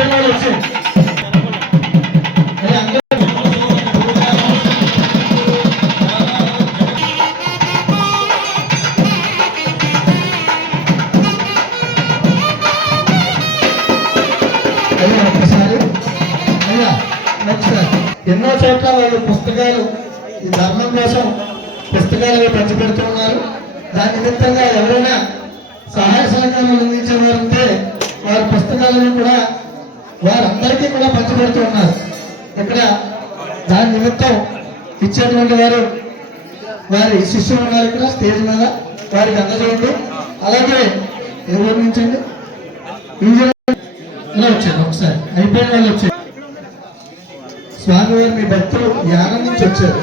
అయిపోయిన వచ్చి ఎన్నో చోట్ల వాళ్ళు పుస్తకాలు ఈ ధర్మం కోసం పుస్తకాలు పంచిపెడుతున్నారు దాని నిమిత్తంగా ఎవరైనా సహాయ సహకారం అందించే వారు ఉంటే వారి పుస్తకాలను కూడా వారందరికీ కూడా పంచిపెడుతూ ఉన్నారు. ఇక్కడ దాని నిమిత్తం ఇచ్చేటువంటి వారు వారి శిష్యులు ఉన్నారు ఇక్కడ స్టేజ్ మీద వారికి అందజేయండి. అలాగే ఎవరి నుంచి అండి ఇంజనీర్ ఇలా వచ్చారు ఒకసారి అయిపోయిన వాళ్ళు వచ్చారు. స్వామివారు మీ భక్తులు యానం నుంచి వచ్చారు.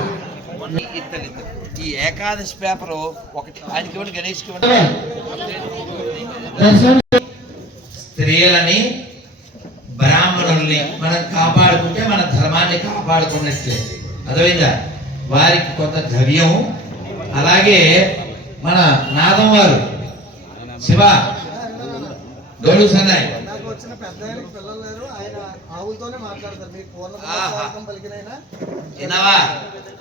ఈ ఏకాదశి పేపర్ ఒకటి ఆయనకి ఇవ్వండి గణేష్కి స్త్రీలని బ్రాహ్మణుల్ని మనం కాపాడుకుంటే మన ధర్మాన్ని కాపాడుకున్నట్లే. అర్థమైందా? వారికి కొంత ద్రవ్యం. అలాగే మన నాదం వారు. శివ. డోలు సన్నాయి. వచ్చిన పెద్ద పిల్లలు లేరు. ఆయన ఆవులతోనే మాట్లాడతారు. మీకు పూర్ణ పలికినైనా?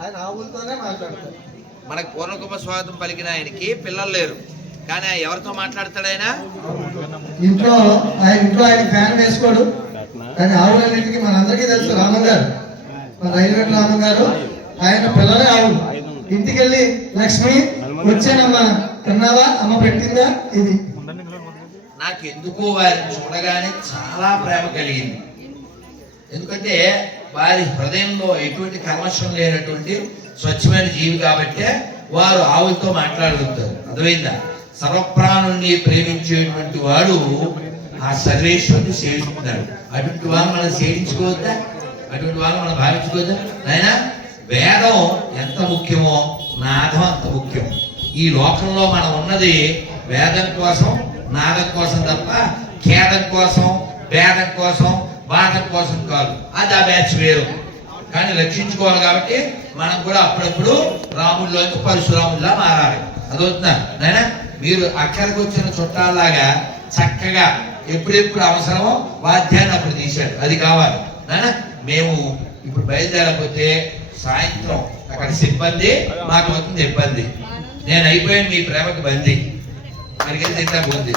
ఆయన ఆవులతోనే మాట్లాడతారు. మనకు పూర్ణకుమ స్వాగతం పలికిన ఆయనకి పిల్లలు లేరు. కానీ ఆయన ఎవరితో మాట్లాడతాడు ఆయన? ఇంట్లో ఆయన ఇంట్లో ఆయన ఫ్యాన్ వేసుకోడు. కానీ ఆవులన్నింటికి మనందరికీ తెలుసు రామం గారు. మన రైల్వే రామం గారు. ఆయన పిల్లలే ఆవులు. ఇంటికి వెళ్ళి లక్ష్మి వచ్చానమ్మా. తిన్నావా? అమ్మ పెట్టిందా? ఇది. నాకు ఎందుకో వారిని చూడగానే చాలా ప్రేమ కలిగింది. ఎందుకంటే వారి హృదయంలో ఎటువంటి కల్మషం లేనటువంటి స్వచ్ఛమైన జీవి కాబట్టే వారు ఆవులతో మాట్లాడగలుగుతారు అర్థమైందా? సర్వప్రాణుణ్ణి ప్రేమించేటువంటి వాడు ఆ సర్వేశ్వరుని సేవిస్తున్నాడు అటువంటి వాళ్ళు మనం సేవించుకోవద్దా? అటువంటి వాళ్ళు మనం భావించుకోవద్దా? నాయనా వేదం ఎంత ముఖ్యమో నాదం అంత ముఖ్యం. ఈ లోకంలో మనం ఉన్నది వేదం కోసం నాదం కోసం తప్ప ఖేదం కోసం వేదం కోసం వాదం కోసం కాదు. అది ఆ బ్యాచ్ వేరు. కానీ రక్షించుకోవాలి కాబట్టి మనం కూడా అప్పుడప్పుడు రాముల్లోకి పరశురాముల్లా మారాలి. అదవుతుందా నాయనా మీరు అక్కడికి వచ్చిన చుట్టాలాగా చక్కగా ఎప్పుడెప్పుడు అవసరమో వాద్యాన్ని అప్పుడు తీశాడు. అది కావాలి. మేము ఇప్పుడు బయలుదేరకపోతే సాయంత్రం అక్కడ సిబ్బంది మాకు అవుతుంది ఇబ్బంది. నేను అయిపోయాను మీ ప్రేమకి బంది. మనకి తింటా ఉంది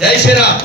జై శ్రీరామ్.